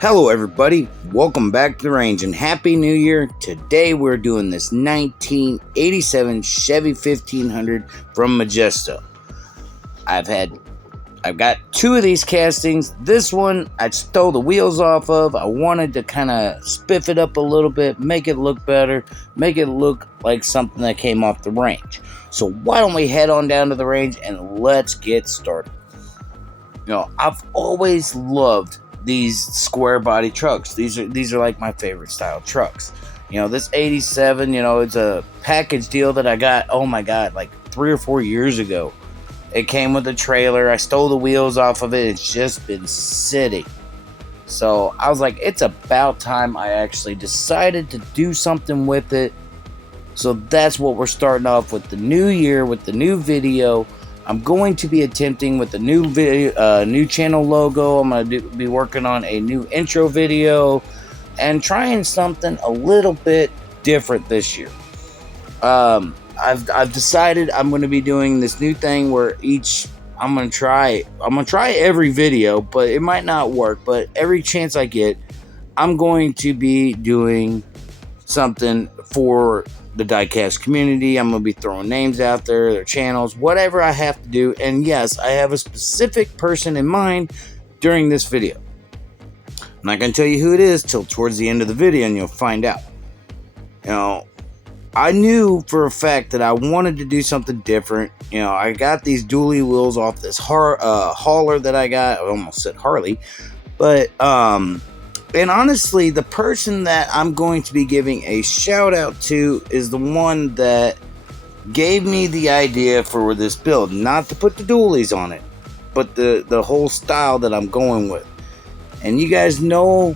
Hello everybody, welcome back to the range and Happy New Year. Today we're doing this 1987 Chevy 1500 from Majesto. I've got two of these castings. This one I stole the wheels off of. I wanted to kind of spiff it up a little bit, make it look better, make it look like something that came off the range. So why don't we head on down to the range and let's get started. I've always loved these square body trucks. These are like my favorite style trucks. This 87, it's a package deal that I got, oh my god, like 3 or 4 years ago. It came with a trailer. I stole the wheels off of it. It's just been sitting. So I was like, it's about time I actually decided to do something with it. So that's what we're starting off with the new year, with the new video. I'm going to be attempting with the new video, new channel logo. I'm going to be working on a new intro video and trying something a little bit different this year. I've decided I'm going to be doing this new thing where I'm going to try every video, but it might not work. But every chance I get, I'm going to be doing something for the diecast community. I'm going to be throwing names out there, their channels, whatever I have to do. And yes, I have a specific person in mind during this video. I'm not going to tell you who it is till towards the end of the video, and you'll find out. I knew for a fact that I wanted to do something different. I got these dually wheels off this hauler that I got. I almost said Harley. But and honestly, the person that I'm going to be giving a shout out to is the one that gave me the idea for this build. Not to put the dualies on it, but the whole style that I'm going with. And you guys know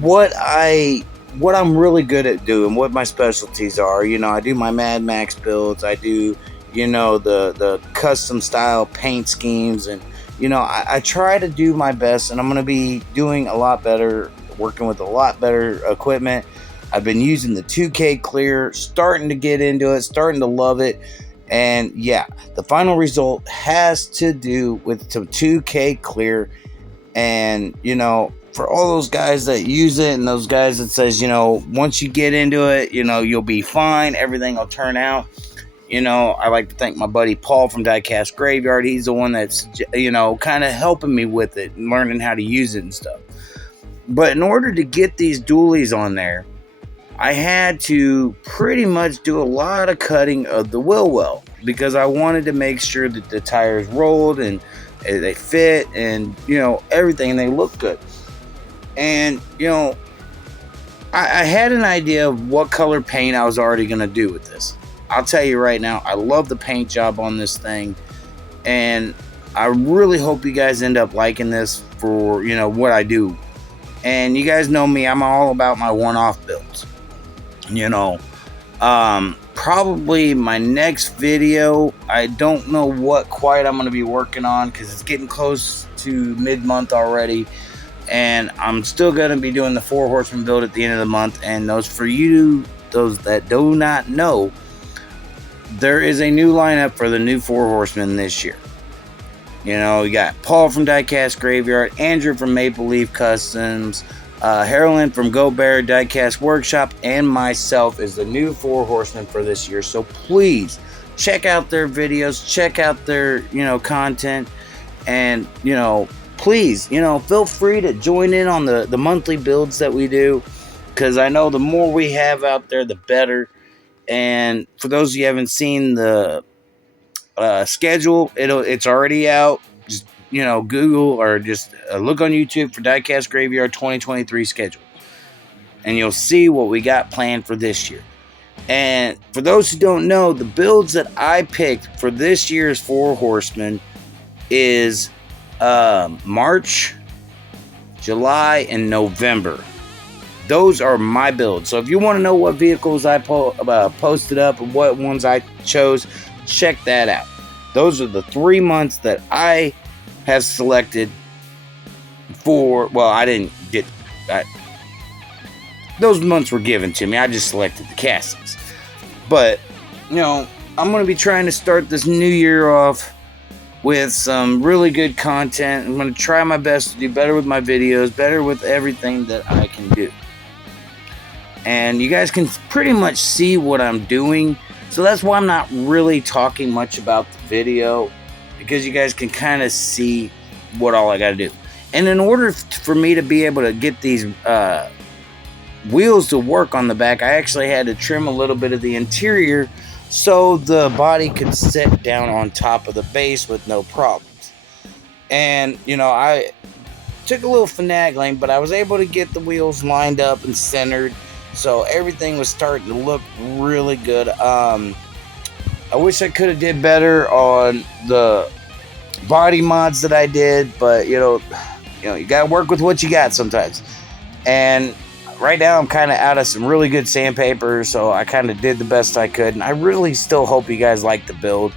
what I'm really good at doing, what my specialties are. I do my Mad Max builds. I do, the custom style paint schemes, and I try to do my best, and I'm going to be doing a lot better, working with a lot better equipment. I've been using the 2K clear, starting to get into it, starting to love it. And yeah, the final result has to do with some 2K clear. And, for all those guys that use it and those guys that says, once you get into it, you'll be fine, everything will turn out. I like to thank my buddy Paul from Diecast Graveyard. He's the one that's, kind of helping me with it and learning how to use it and stuff. But in order to get these dualies on there, I had to pretty much do a lot of cutting of the wheel well, because I wanted to make sure that the tires rolled and they fit and, everything, and they look good. And, I had an idea of what color paint I was already going to do with this. I'll tell you right now, I love the paint job on this thing, and I really hope you guys end up liking this for, what I do. And you guys know me, I'm all about my one-off builds. Probably my next video, I don't know what quite I'm going to be working on, because it's getting close to mid-month already. And I'm still going to be doing the 4 horseman build at the end of the month. And those that do not know, there is a new lineup for the new 4 horsemen this year. You got Paul from Diecast Graveyard, Andrew from Maple Leaf Customs, Harlan from Go Bear Diecast Workshop, and myself is the new 4 horsemen for this year. So please check out their videos, check out their content, and please feel free to join in on the monthly builds that we do, because I know the more we have out there, the better. And for those of you who haven't seen the schedule, it's already out. Just Google or just look on YouTube for Diecast Graveyard 2023 schedule, and you'll see what we got planned for this year. And for those who don't know, the builds that I picked for this year's 4 horsemen is March, July, and November. Those are my builds. So if you want to know what vehicles I posted up and what ones I chose, check that out. Those are the 3 months that I have selected for. Well, I didn't get. Those months were given to me. I just selected the castings. But I'm going to be trying to start this new year off with some really good content. I'm going to try my best to do better with my videos, better with everything that I can do. And you guys can pretty much see what I'm doing. So that's why I'm not really talking much about the video, because you guys can kind of see what all I got to do. And in order for me to be able to get these wheels to work on the back, I actually had to trim a little bit of the interior so the body could sit down on top of the base with no problems. And, you know, I took a little finagling, but I was able to get the wheels lined up and centered, so everything was starting to look really good. I wish I could have did better on the body mods that I did, but you gotta work with what you got sometimes. And right now I'm kind of out of some really good sandpaper, so I kind of did the best I could, and I really still hope you guys like the build.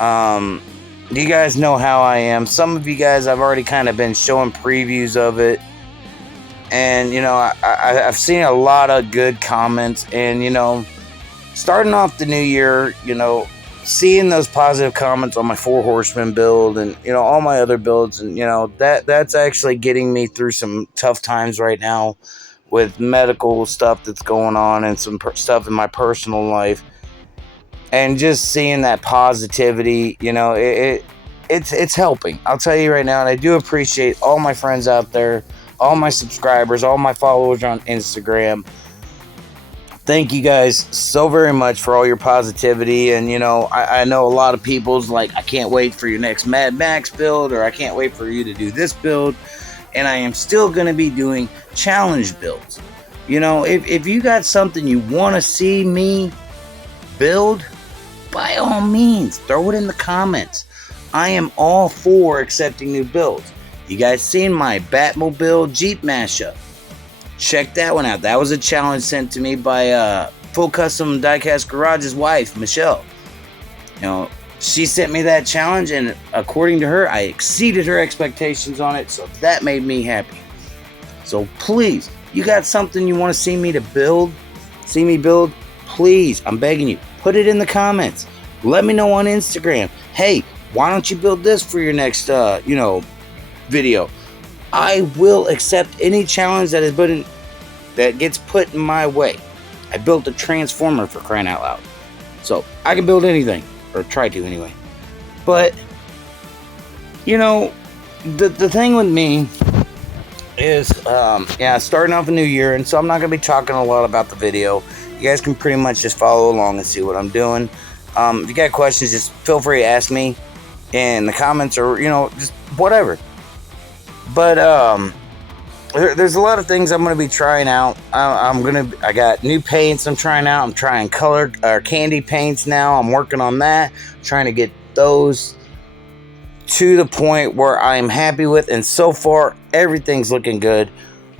You guys know how I am. Some of you guys, I've already kind of been showing previews of it, and I've seen a lot of good comments, and starting off the new year, seeing those positive comments on my 4 Horsemen build and all my other builds, and that's actually getting me through some tough times right now with medical stuff that's going on and some stuff in my personal life. And just seeing that positivity, it's helping. I'll tell you right now, and I do appreciate all my friends out there, all my subscribers, all my followers on Instagram. Thank you guys so very much for all your positivity. And, I know a lot of people's like, I can't wait for your next Mad Max build, or I can't wait for you to do this build. And I am still going to be doing challenge builds. If you got something you want to see me build, by all means, throw it in the comments. I am all for accepting new builds. You guys seen my Batmobile Jeep mashup? Check that one out. That was a challenge sent to me by Full Custom Diecast Garage's wife, Michelle. She sent me that challenge, and according to her, I exceeded her expectations on it, so that made me happy. So please, you got something you want to see me build, please, I'm begging you, put it in the comments. Let me know on Instagram. Hey, why don't you build this for your next, video? I will accept any challenge that gets put in my way. I built a transformer, for crying out loud, so I can build anything, or try to anyway. But the thing with me is, starting off a new year, and so I'm not gonna be talking a lot about the video. You guys can pretty much just follow along and see what I'm doing. If you got questions, just feel free to ask me in the comments, or just whatever. But there's a lot of things I'm going to be trying out. I got new paints I'm trying out. I'm trying colored or candy paints now. I'm working on that, trying to get those to the point where I'm happy with, and so far everything's looking good.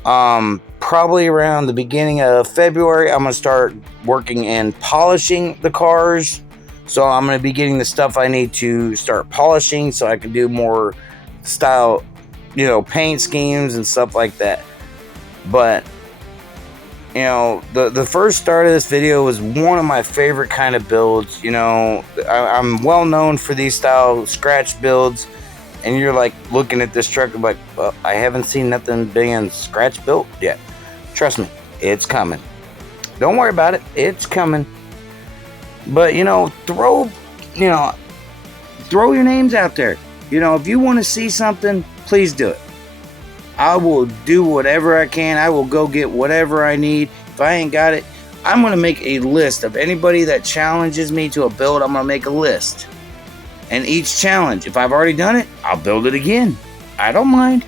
Probably around the beginning of February, I'm going to start working and polishing the cars. So I'm going to be getting the stuff I need to start polishing, so I can do more style, paint schemes and stuff like that. But the first start of this video was one of my favorite kind of builds. I'm well known for these style scratch builds, and you're like looking at this truck and like, well, I haven't seen nothing being scratch built yet. Trust me, it's coming. Don't worry about it, it's coming. But throw your names out there. If you want to see something, please do it. I will do whatever I can. I will go get whatever I need. If I ain't got it, I'm going to make a list of anybody that challenges me to a build. I'm going to make a list. And each challenge, if I've already done it, I'll build it again. I don't mind.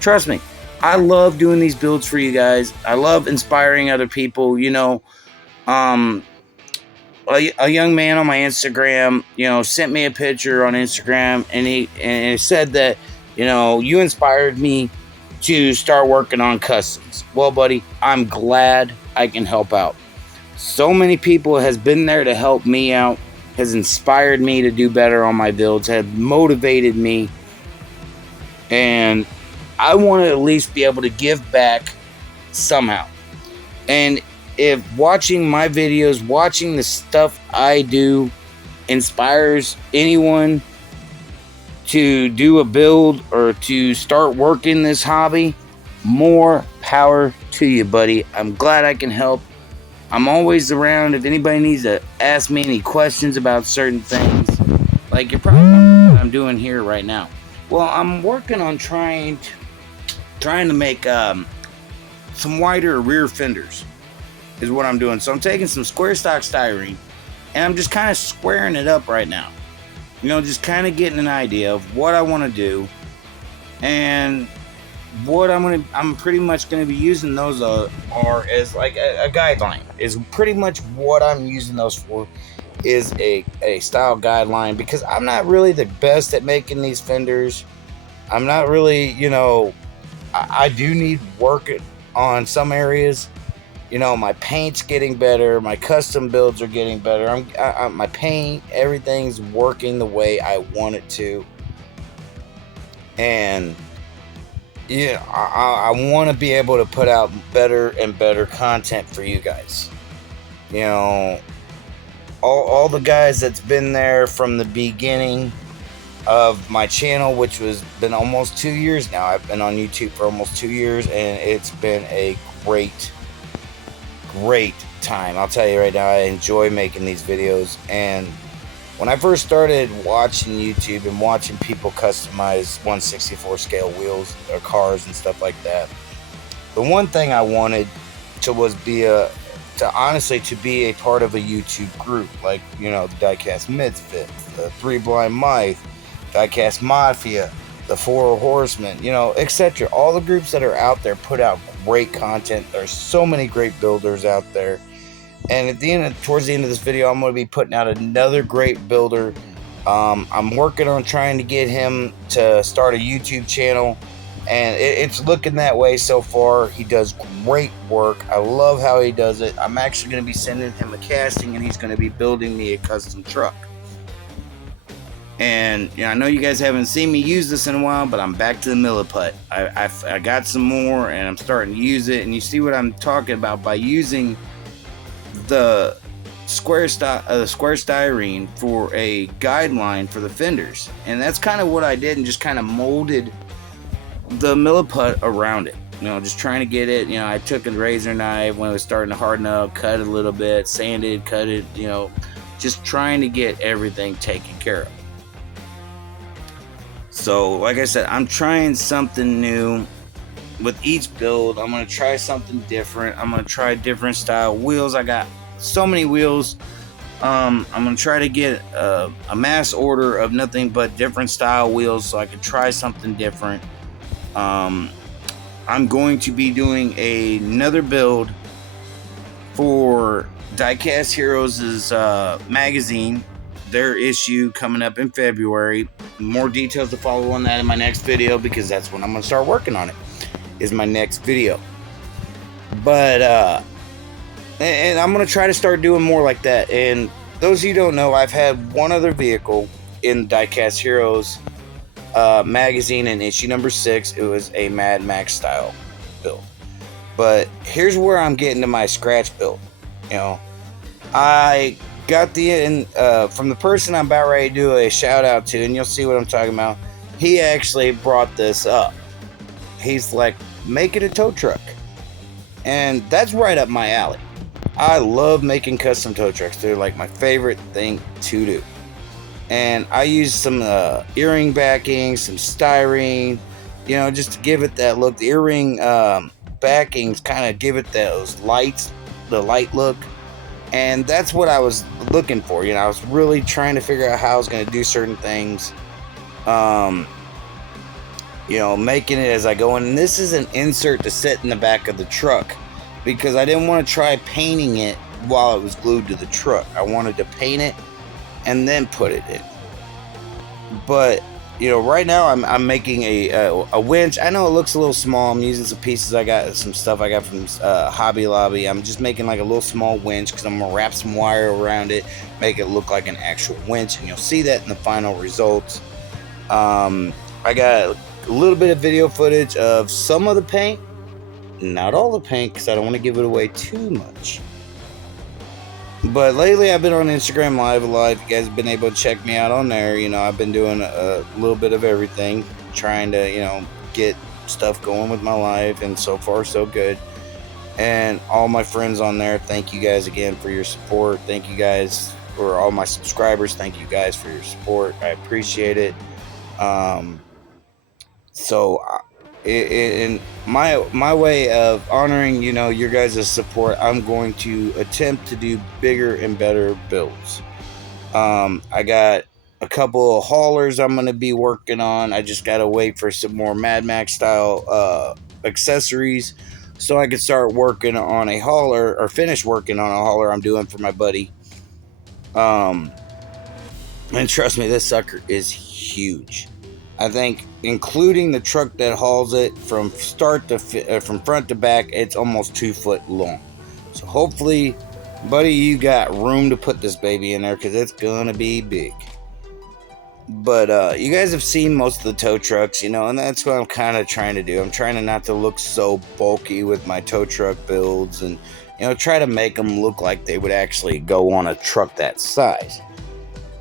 Trust me. I love doing these builds for you guys. I love inspiring other people. A young man on my Instagram, sent me a picture on Instagram, and he said that, you inspired me to start working on customs. Well, buddy, I'm glad I can help out. So many people has been there to help me out, has inspired me to do better on my builds, have motivated me, and I want to at least be able to give back somehow. And if watching my videos, watching the stuff I do inspires anyone to do a build or to start working this hobby, more power to you, buddy. I'm glad I can help. I'm always around if anybody needs to ask me any questions about certain things. Like you're probably wondering what I'm doing here right now. Well, I'm working on trying to make some wider rear fenders is what I'm doing. So I'm taking some square stock styrene and I'm just kind of squaring it up right now. You know, just kind of getting an idea of what I want to do and what I'm pretty much going to be using those are as like a guideline is pretty much what I'm using those for is a style guideline, because I'm not really the best at making these fenders. I'm not really, you know, I do need work on some areas. You know, my paint's getting better, my custom builds are getting better. My paint, everything's working the way I want it to, and yeah, I want to be able to put out better and better content for you guys. You know, all the guys that's been there from the beginning of my channel, which was been almost 2 years now. I've been on YouTube for almost 2 years, and it's been a great time. I'll tell you right now, I enjoy making these videos. And when I first started watching YouTube and watching people customize 1/64 scale wheels or cars and stuff like that, the one thing I wanted to was be a part of a YouTube group, like, you know, the Diecast Misfits, the Three Blind Mice, Diecast Mafia, the Four Horsemen, you know, etc. All the groups that are out there put out great content. There's so many great builders out there. And towards the end of this video, I'm going to be putting out another great builder. I'm working on trying to get him to start a YouTube channel, and it's looking that way so far. He does great work. I love how he does it. I'm actually going to be sending him a casting, and he's going to be building me a custom truck. And you know, I know you guys haven't seen me use this in a while, but I'm back to the Milliput. I got some more, and I'm starting to use it. And you see what I'm talking about by using the square styrene for a guideline for the fenders. And that's kind of what I did, and just kind of molded the Milliput around it. You know, just trying to get it. You know, I took a razor knife when it was starting to harden up, cut it a little bit, sanded, cut it. You know, just trying to get everything taken care of. So, like I said, I'm trying something new with each build. I'm going to try something different. I'm going to try different style wheels. I got so many wheels. I'm going to try to get a mass order of nothing but different style wheels so I can try something different. I'm going to be doing another build for Diecast Heroes' magazine, their issue coming up in February. More details to follow on that in my next video, because that's when I'm going to start working on it, is my next video. But and I'm going to try to start doing more like that. And those of you who don't know, I've had one other vehicle in Diecast Heroes magazine in issue number 6. It was a Mad Max style build. But here's where I'm getting to my scratch build. You know, I got from the person I'm about ready to do a shout out to, and you'll see what I'm talking about. He actually brought this up. He's like, make it a tow truck. And that's right up my alley. I love making custom tow trucks. They're like my favorite thing to do. And I use some earring backing, some styrene, you know, just to give it that look. The earring backings kind of give it those lights, the light look. And that's what I was looking for. You know, I was really trying to figure out how I was going to do certain things. You know, making it as I go in. And this is an insert to sit in the back of the truck, because I didn't want to try painting it while it was glued to the truck. I wanted to paint it and then put it in. But, you know, right now I'm making a winch. I know it looks a little small. I'm using some pieces I got, some stuff I got from Hobby Lobby. I'm just making like a little small winch, because I'm going to wrap some wire around it, make it look like an actual winch, and you'll see that in the final results. I got a little bit of video footage of some of the paint, not all the paint, because I don't want to give it away too much. But lately, I've been on Instagram Live a lot. If you guys have been able to check me out on there, I've been doing a little bit of everything, trying to, get stuff going with my life, and so far, so good. And all my friends on there, thank you guys again for your support. Thank you guys for all my subscribers. Thank you guys for your support. I appreciate it. Um, so, in my way of honoring, your guys' support, I'm going to attempt to do bigger and better builds. I got a couple of haulers I'm going to be working on. I just got to wait for some more Mad Max style accessories so I can start working on a hauler, or finish working on a hauler I'm doing for my buddy. And trust me, this sucker is huge. I think, including the truck that hauls it from from front to back, it's almost 2 foot long. So hopefully, buddy, you got room to put this baby in there, because it's gonna be big. But you guys have seen most of the tow trucks, and that's what I'm kind of trying to do. I'm trying to not to look so bulky with my tow truck builds, and try to make them look like they would actually go on a truck that size.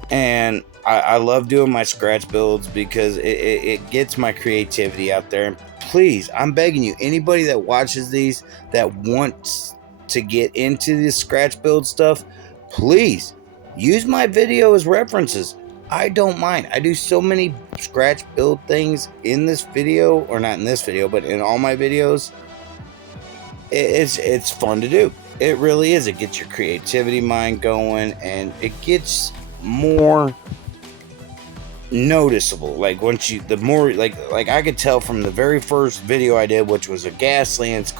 And I love doing my scratch builds because it gets my creativity out there. And please, I'm begging you, anybody that watches these that wants to get into this scratch build stuff, please use my video as references. I don't mind. I do so many scratch build things in this video, or not in this video, but in all my videos. It's fun to do. It really is. It gets your creativity mind going, and it gets more noticeable. Like, once the more, like I could tell from the very first video I did, which was a Gaslands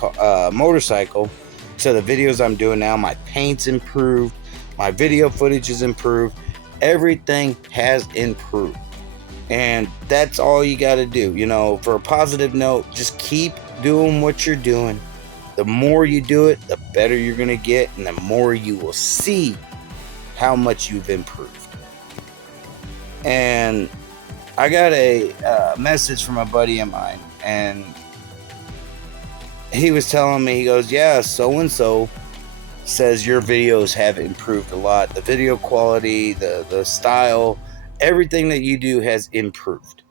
motorcycle, to the videos I'm doing now, my paint's improved, my video footage is improved, everything has improved. And that's all you got to do. For a positive note, just keep doing what you're doing. The more you do it, the better you're going to get, and the more you will see how much you've improved. And I got a message from a buddy of mine, and he was telling me, he goes, yeah, so-and-so says your videos have improved a lot. The video quality, the style, everything that you do has improved.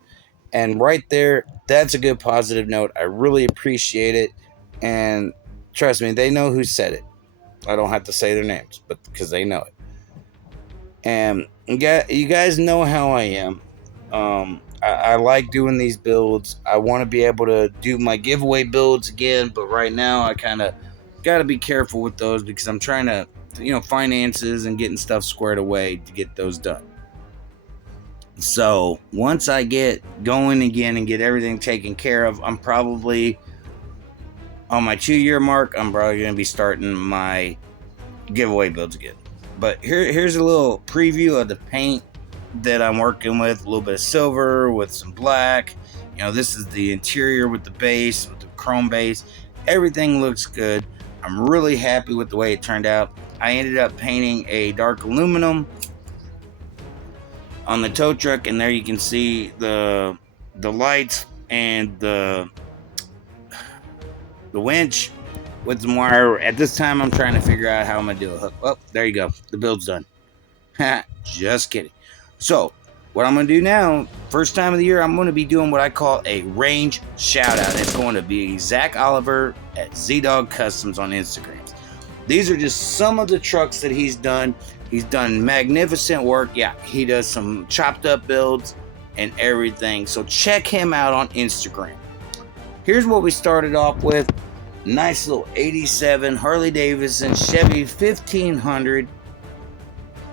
And right there, that's a good positive note. I really appreciate it. And trust me, they know who said it. I don't have to say their names, but because they know it. And you guys know how I am. I like doing these builds. I want to be able to do my giveaway builds again, but right now I kind of got to be careful with those, because I'm trying to, finances and getting stuff squared away to get those done. So once I get going again and get everything taken care of, I'm probably on my 2-year mark. I'm probably going to be starting my giveaway builds again. But here's a little preview of the paint that I'm working with. A little bit of silver with some black. This is the interior with the base, with the chrome base. Everything looks good. I'm really happy with the way it turned out. I ended up painting a dark aluminum on the tow truck, and there you can see the lights and the winch with some wire. At this time, I'm trying to figure out how I'm gonna do a hook. Oh, there you go. The build's done. Just kidding. So what I'm gonna do now, first time of the year, I'm gonna be doing what I call a range shout out. It's going to be Zach Oliver at ZDog Customs on Instagram. These are just some of the trucks that he's done. He's done magnificent work. Yeah, he does some chopped up builds and everything. So check him out on Instagram. Here's what we started off with. Nice little 87 Harley Davidson Chevy 1500,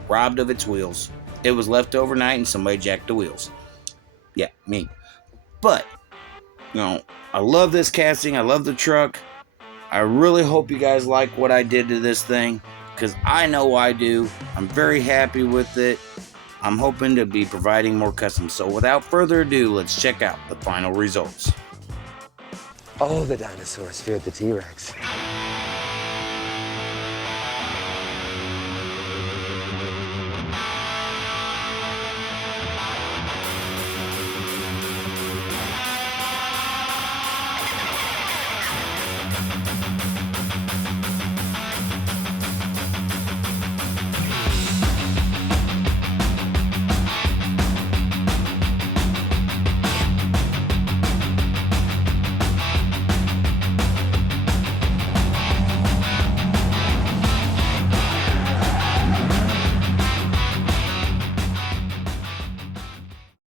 robbed of its wheels. It was left overnight and somebody jacked the wheels. Yeah, me. But, I love this casting. I love the truck. I really hope you guys like what I did to this thing, because I know I do. I'm very happy with it. I'm hoping to be providing more customs. So without further ado, let's check out the final results. All the dinosaurs feared the T-Rex.